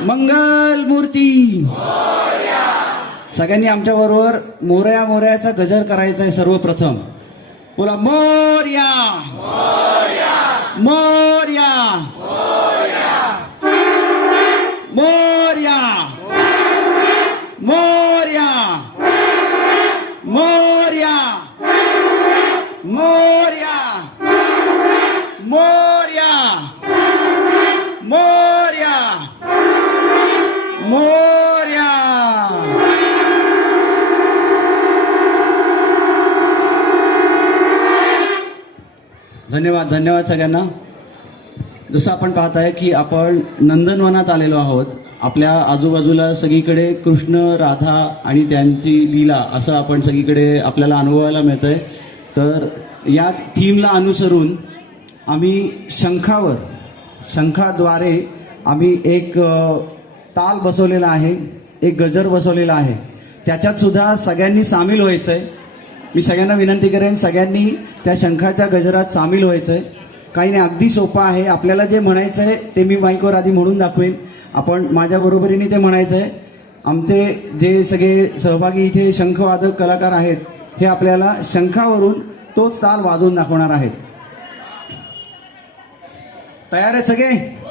मंगल मूर्ती. सगळ्यांनी आमच्या बरोबर मोरया मोरयाचा गजर करायचा आहे. सर्वप्रथम बोला मोरया मोरया मोरया मोरया मोरया मोरया मोरया मोरया मोरया. धन्यवाद धन्यवाद सगळ्यांना. जसं आपण पाहत आहे की आपण नंदनवनात आलेलो आहोत. आपल्या आजूबाजूला सगळीकडे कृष्ण राधा आणि त्यांची लीला असं आपण सगळीकडे आपल्याला अनुभवायला मिळतंय. तर याच थीमला अनुसरून आम्ही शंखाद्वारे आम्ही एक ताल बसवलेला आहे, एक गजर बसवलेला आहे. त्याच्यात सुद्धा सगळ्यांनी सामील व्हायचंय. मी सगळ्यांना विनंती करेन सगळ्यांनी त्या शंखाच्या गजरात सामील व्हायचंय. काही नाही, अगदी सोपं आहे. आपल्याला जे म्हणायचं आहे ते मी माईकवर आधी म्हणून दाखवेन. आपण माझ्या बरोबरीने ते म्हणायचं आहे. आमचे जे सगळे सहभागी इथे शंखवादक कलाकार आहेत हे आपल्याला शंखावरून तोच ताल वाजवून दाखवणार आहेत. तयार आहेत सगळे?